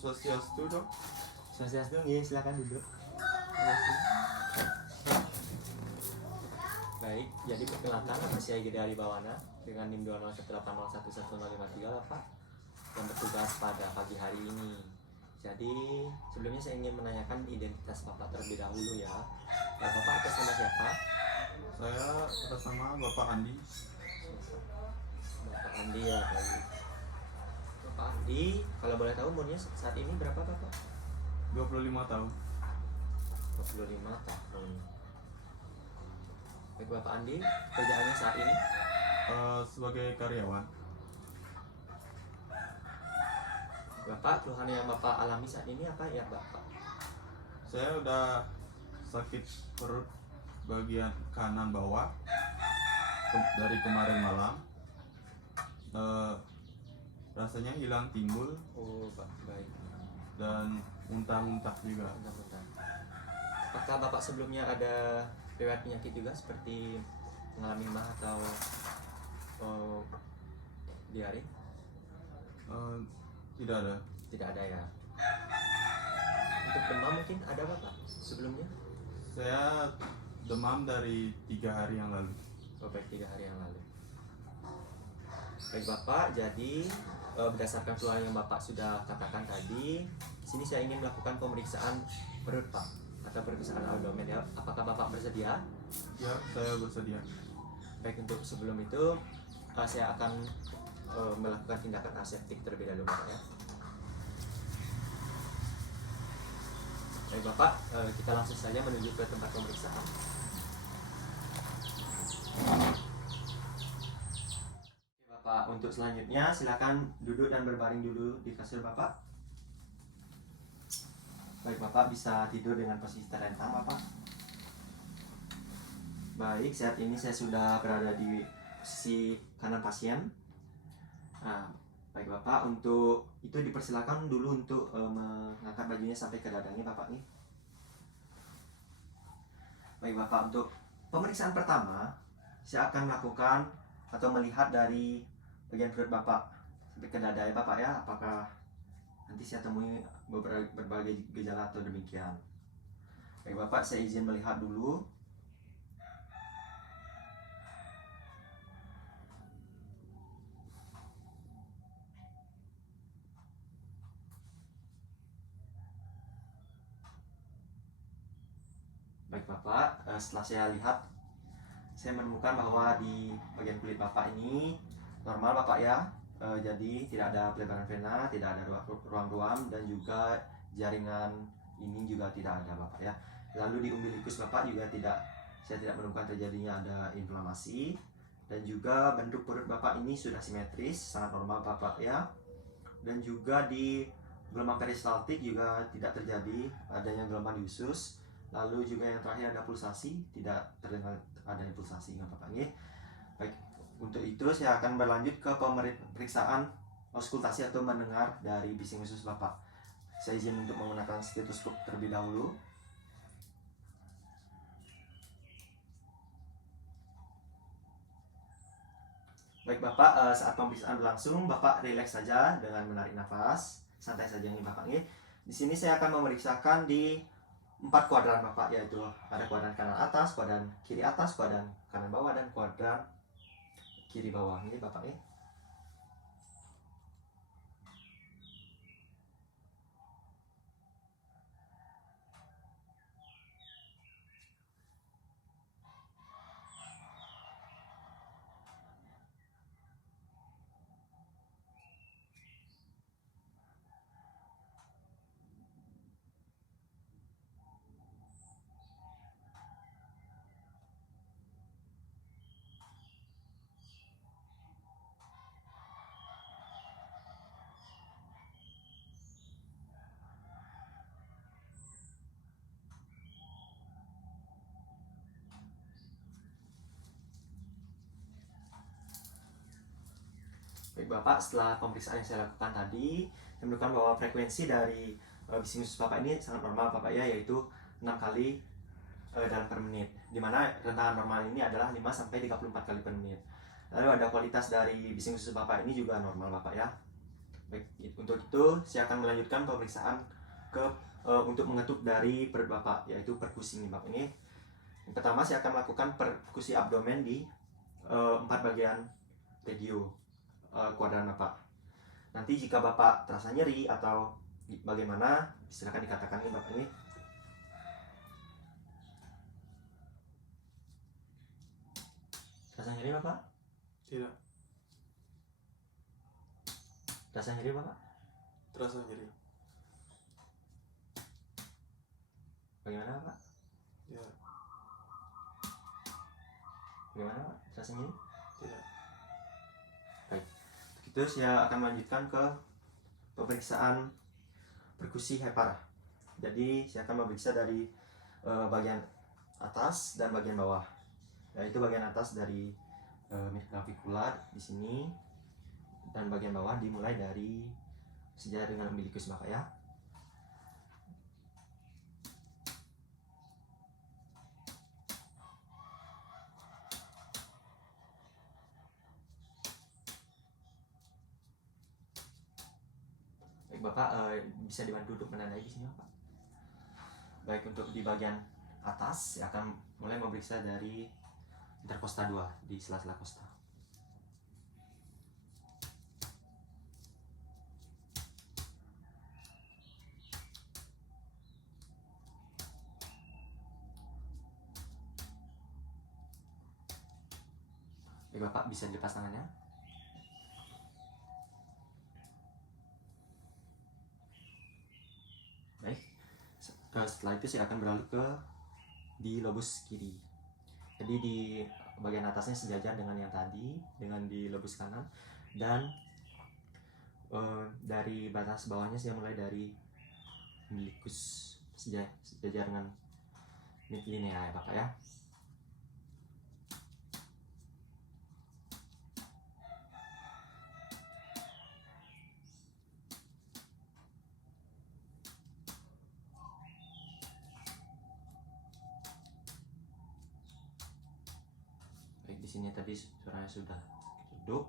Swastiastu dok. Swastiastu, nggih, silakan duduk. Baik, jadi perkenalkan nama saya Gede Aribawana dengan NIM 20180111053 Bapak yang bertugas pada pagi hari ini. Jadi sebelumnya saya ingin menanyakan identitas Bapak terlebih dahulu ya. Bapak atas nama siapa? Saya atas nama Bapak Andi. Bapak Andi ya, baik. Bapak Andi, kalau boleh tahu umurnya saat ini berapa Bapak? 25 tahun. 25 tahun. Baik Bapak Andi, kerjaannya saat ini? Sebagai karyawan. Bapak, keluhan yang Bapak alami saat ini apa ya Bapak? Saya udah sakit perut bagian kanan bawah dari kemarin malam. Rasanya hilang timbul Oh, Pak, baik. dan muntah-muntah juga. Bentar-bentar. Apakah Bapak sebelumnya ada riwayat penyakit juga seperti mengalami mah atau diare? Tidak ada. Tidak ada ya. Untuk demam mungkin ada Bapak sebelumnya? Saya demam dari 3 hari yang lalu. Oh, baik, 3 hari yang lalu. Baik Bapak, jadi berdasarkan keluhan yang Bapak sudah katakan tadi, sini saya ingin melakukan pemeriksaan perut Pak atau pemeriksaan abdomen ya. Apakah Bapak bersedia? Ya, saya bersedia. Baik, untuk sebelum itu saya akan melakukan tindakan aseptik terlebih dahulu Bapak ya. Baik Bapak, kita langsung saja menuju ke tempat pemeriksaan. Bapak, untuk selanjutnya silakan duduk dan berbaring dulu di kasur Bapak. Baik Bapak, bisa tidur dengan posisi terlentang Bapak. Baik, saat ini saya sudah berada di posisi kanan pasien. Nah, baik Bapak, untuk itu dipersilakan dulu untuk mengangkat bajunya sampai ke dadanya Bapak nih. Baik Bapak, untuk pemeriksaan pertama saya akan melakukan atau melihat dari bagian perut Bapak sampai ke dada ya Bapak ya, apakah nanti saya temui berbagai gejala atau demikian. Baik Bapak, saya izin melihat dulu. Baik Bapak, setelah saya lihat, saya menemukan bahwa di bagian kulit Bapak ini normal Bapak ya. Jadi tidak ada pelebaran vena, tidak ada ruang-ruam, dan juga jaringan ini juga tidak ada Bapak ya. Lalu di umbilikus Bapak juga saya tidak menemukan terjadinya ada inflamasi, dan juga bentuk perut Bapak ini sudah simetris, sangat normal Bapak ya. Dan juga di gelombang peristaltik juga tidak terjadi adanya gelombang di usus. Lalu juga yang terakhir ada pulsasi, tidak terdengar adanya pulsasi Bapak ya. Baik, untuk itu saya akan berlanjut ke pemeriksaan auskultasi atau mendengar dari bising usus Bapak. Saya izin untuk menggunakan stetoskop terlebih dahulu. Baik Bapak, saat pemeriksaan berlangsung, Bapak rileks saja dengan menarik nafas, santai saja nih Bapak nih. Di sini saya akan memeriksakan di 4 kuadran Bapak, yaitu ada kuadran kanan atas, kuadran kiri atas, kuadran kanan bawah, dan kuadran kiri bawah ini Bapak nih. Baik Bapak, setelah pemeriksaan yang saya lakukan tadi, saya menemukan bahwa frekuensi dari bising usus Bapak ini sangat normal Bapak ya, yaitu 6 kali dalam per menit, dimana rentahan normal ini adalah 5-34 kali per menit. Lalu ada kualitas dari bising usus Bapak ini juga normal Bapak ya. Baik, untuk itu saya akan melanjutkan pemeriksaan untuk mengetuk dari perut Bapak, yaitu perkusi nimbak ini. Yang pertama saya akan melakukan perkusi abdomen di 4 bagian radio kuadran Bapak. Nanti jika Bapak terasa nyeri atau bagaimana, silakan dikatakan nih Bapak ini. Terasa nyeri Bapak? Tidak. Terasa nyeri Bapak? Terasa nyeri. Bagaimana Bapak? Ya. Bagaimana Pak? Terasa nyeri? Tidak. Baik. Itu saya akan melanjutkan ke pemeriksaan perkusi hepar. Jadi saya akan memeriksa dari bagian atas dan bagian bawah. Yaitu bagian atas dari clavicula di sini, dan bagian bawah dimulai dari sejajar dengan umbilikus Bapak ya. Baik Bapak, bisa dibantu untuk menandai di sini Bapak. Baik, untuk di bagian atas saya akan mulai memeriksa dari interkosta 2 di sela-sela kosta. Baik Bapak, bisa dilepas tangannya. Baik, setelah itu saya akan beralih ke di lobus kiri. Jadi di bagian atasnya sejajar dengan yang tadi, dengan di lobus kanan, dan dari batas bawahnya saya mulai dari umbilikus sejajar dengan midlinea ya Bapak ya. Baik, di sini tadi suaranya sudah duduk.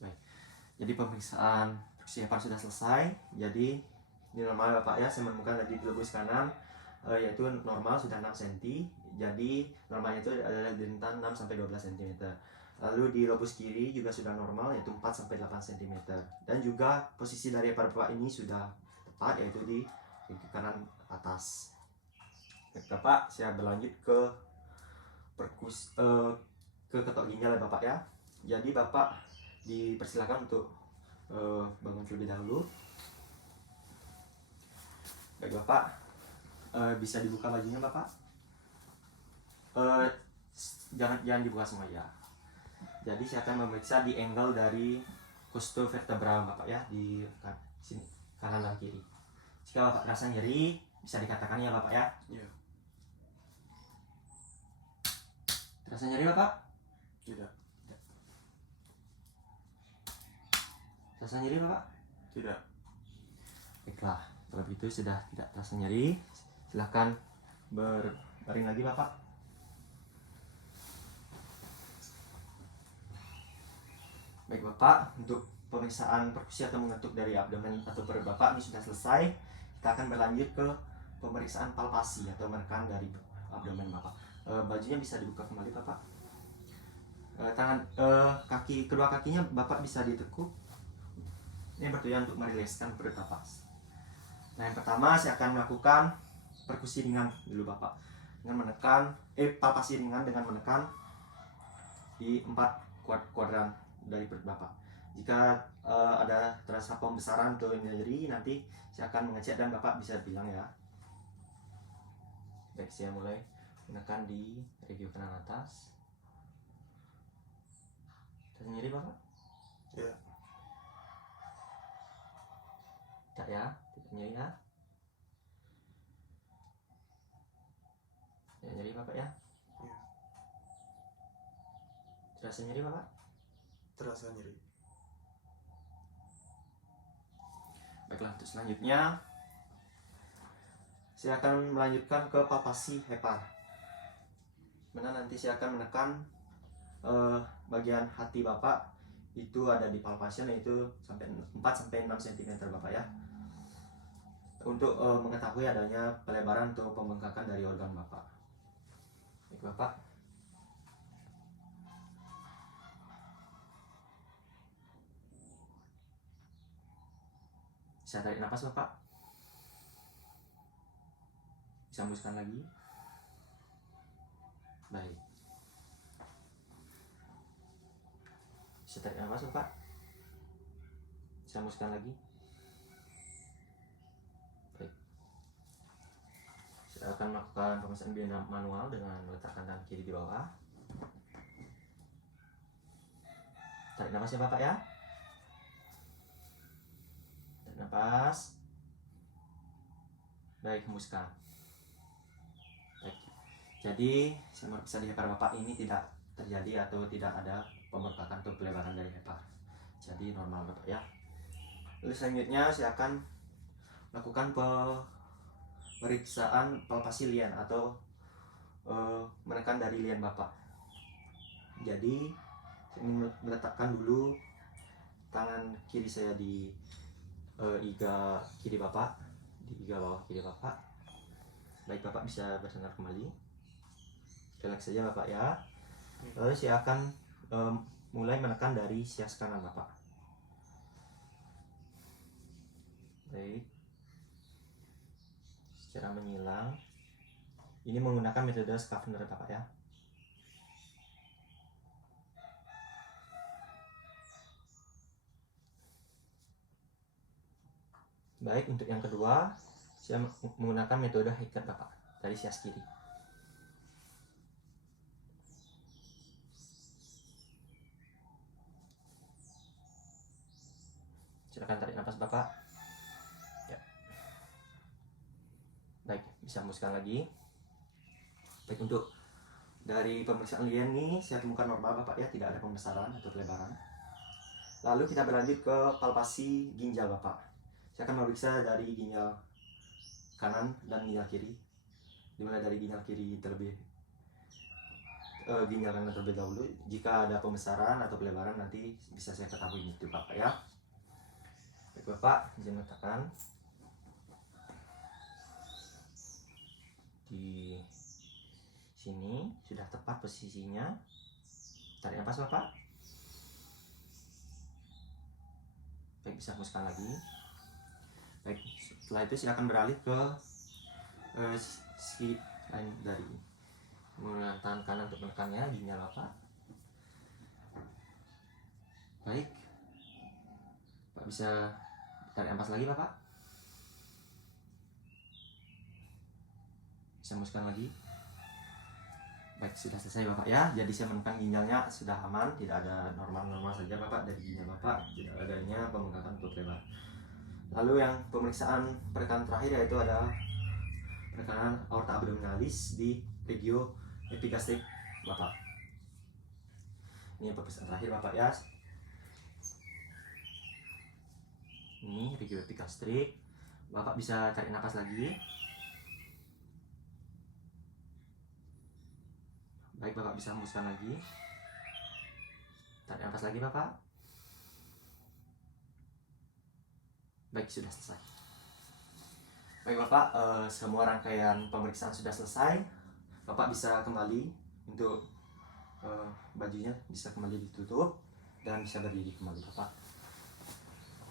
Baik, jadi pemeriksaan perkusi hepar sudah selesai. Jadi ini normal Bapak ya, saya menemukan tadi di lobus kanan yaitu normal sudah 6 cm. Jadi normalnya itu adalah di rentan 6 sampai 12 cm. Lalu di lobus kiri juga sudah normal yaitu 4 sampai 8 cm. Dan juga posisi dari hepar Bapak ini sudah tepat yaitu di kanan atas. Baik Bapak, saya berlanjut ke ketok ginjal ya Bapak ya. Jadi Bapak dipersilakan untuk bangun terlebih dahulu. Baik Bapak, bisa dibuka bajunya Bapak. Jangan dibuka semua ya. Jadi saya akan memeriksa di angle dari costovertebra Bapak ya, di sini kanan dan kiri. Jika Bapak rasa nyeri, bisa dikatakan ya Bapak ya. Ya. Terasa nyeri Bapak? Tidak. Terasa nyeri Bapak? Tidak. Baiklah, kalau begitu sudah tidak terasa nyeri, silahkan berbaring lagi Bapak. Baik Bapak, untuk pemeriksaan perkusi atau mengetuk dari abdomen atau perut Bapak ini sudah selesai. Kita akan berlanjut ke pemeriksaan palpasi atau menekan dari abdomen Bapak. Bajunya bisa dibuka kembali Bapak. Kedua kakinya Bapak bisa ditekuk. Ini bertujuan untuk meriliskan perut Bapak. Nah, yang pertama saya akan melakukan perkusi ringan dulu Bapak, dengan menekan palpasi ringan dengan menekan di 4 kuadran dari perut Bapak. Jika ada terasa pembesaran atau nyeri, nanti saya akan mengecek dan Bapak bisa bilang ya. Baik, saya mulai menekan di regio kanan atas. Terasa nyeri Bapak? Ya. Tidak ya, tidak nyeri ya. Tidak nyeri Bapak ya. Ya. Terasa nyeri Bapak? Terasa nyeri. Baiklah, untuk selanjutnya saya akan melanjutkan ke palpasi hepar. Mana nanti saya akan menekan bagian hati Bapak itu ada di palpation, yaitu sampai 4 sampai 6 cm Bapak ya. Untuk mengetahui adanya pelebaran atau pembengkakan dari organ Bapak. Baik Bapak. Bisa tarik nafas Bapak. Bisa hembuskan lagi. Baik. Bisa tarik nafas Bapak. Bisa hembuskan lagi. Baik. Saya akan melakukan pemeriksaan biologis manual dengan meletakkan tangan kiri di bawah. Tarik nafasnya Bapak ya. Tarik nafas. Baik, hembuskan. Baik. Jadi saya meriksa di hepar Bapak ini tidak terjadi atau tidak ada pembengkakan atau pelebaran dari hepar. Jadi normal Bapak ya. Lalu selanjutnya saya akan lakukan pemeriksaan palpasi lien atau menekan dari lien Bapak. Jadi saya ingin meletakkan dulu tangan kiri saya di iga kiri Bapak, di iga bawah kiri Bapak. Baik, Bapak bisa bersandar kembali. Relax saja Bapak ya. Lalu saya akan mulai menekan dari sias kanan Bapak. Baik. Secara menyilang. Ini menggunakan metode Schaffner Bapak ya. Baik, untuk yang kedua saya menggunakan metode Hackett Bapak dari sias kiri. Silakan tarik nafas Bapak. Ya. Baik, bisa hembuskan lagi. Baik, untuk dari pemeriksaan lien ini saya temukan normal Bapak ya, tidak ada pembesaran atau pelebaran. Lalu kita berlanjut ke palpasi ginjal Bapak. Saya akan memeriksa dari ginjal kanan dan ginjal kiri. Dimulai dari ginjal kiri ginjal kanan terlebih dahulu. Jika ada pembesaran atau pelebaran nanti bisa saya ketahui itu Bapak ya. Baik Bapak, izin letakkan di sini, sudah tepat posisinya. Tarik nafas Bapak. Baik, bisa hembuskan lagi. Baik, setelah itu silakan beralih ke sisi lain dari menggunakan tangan kanan untuk menekannya ginjal Bapak. Baik, Pak bisa tarik nafas lagi Bapak. Bisa hembuskan lagi. Baik, sudah selesai Bapak ya. Jadi saya menekan ginjalnya sudah aman, tidak ada, normal-normal saja Bapak dari ginjal Bapak, tidak adanya pembengkakan atau pelebar. Lalu yang pemeriksaan penekanan terakhir yaitu ada penekanan aorta abdominalis di regio epigastrik Bapak. Ini pemeriksaan terakhir Bapak ya. Ini regio epigastrik. Bapak bisa tarik nafas lagi. Baik, Bapak bisa hembuskan lagi. Tarik nafas lagi Bapak. Baik, sudah selesai. Baik Bapak, semua rangkaian pemeriksaan sudah selesai. Bapak bisa kembali untuk bajunya bisa kembali ditutup dan bisa berdiri kembali Bapak.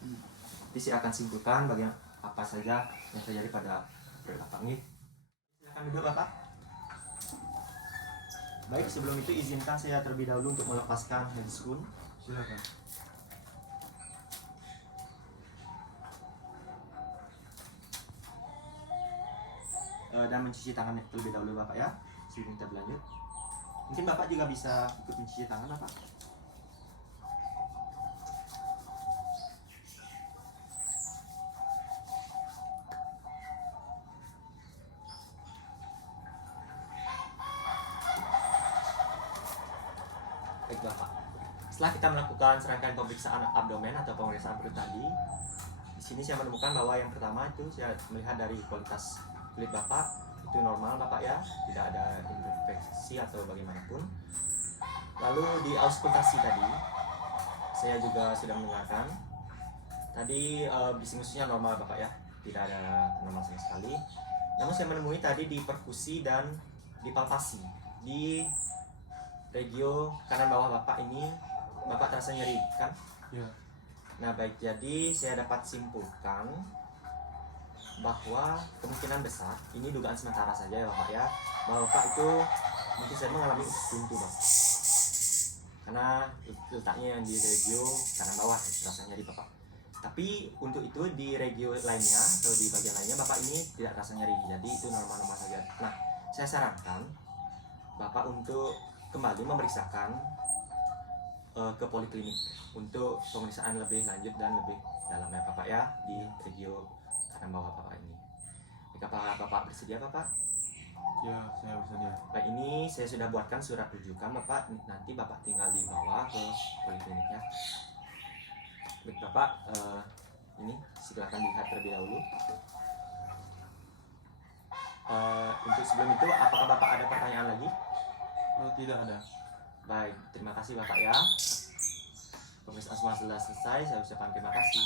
Nanti saya akan simpulkan bagian apa saja yang terjadi pada Bapak ini. Silakan duduk Bapak. Baik, sebelum itu izinkan saya terlebih dahulu untuk melepaskan handscoon. Silakan. Dan mencuci tangannya terlebih dahulu Bapak ya, sebelum kita berlanjut. Mungkin Bapak juga bisa ikut mencuci tangan Bapak. Baik Bapak, setelah kita melakukan serangkaian pemeriksaan abdomen atau pemeriksaan perut tadi, di sini saya menemukan bahwa yang pertama itu saya melihat dari kualitas kulit Bapak itu normal Bapak ya, tidak ada infeksi atau bagaimanapun. Lalu di auskultasi tadi saya juga sudah mendengarkan. Tadi bising-bisingnya normal Bapak ya, tidak ada normal sama sekali. Namun saya menemui tadi di perkusi dan di palpasi di regio kanan bawah Bapak ini, Bapak terasa nyeri kan? Ya. Nah baik, jadi saya dapat simpulkan bahwa kemungkinan besar, ini dugaan sementara saja ya Bapak ya, bahwa Bapak itu mungkin saya mengalami buntu Bapak, karena letaknya yang di regio kanan bawah rasanya di Bapak. Tapi untuk itu di regio lainnya atau di bagian lainnya Bapak ini tidak rasa nyeri, jadi itu normal-normal saja. Nah saya sarankan Bapak untuk kembali memeriksakan ke poliklinik untuk pemeriksaan lebih lanjut dan lebih dalam ya Bapak ya, di regio kanan bawah Bapak ini. Apakah Bapak bersedia Bapak? Ya, saya bersedia. Baik, ini saya sudah buatkan surat rujukan Bapak, nanti Bapak tinggal dibawa ke polikliniknya. Baik Bapak, ini silakan dilihat terlebih dahulu. Untuk sebelum itu, apakah Bapak ada pertanyaan lagi? Tidak ada. Baik, terima kasih Bapak ya. Pemeriksaan semua sudah selesai, saya ucapkan terima kasih.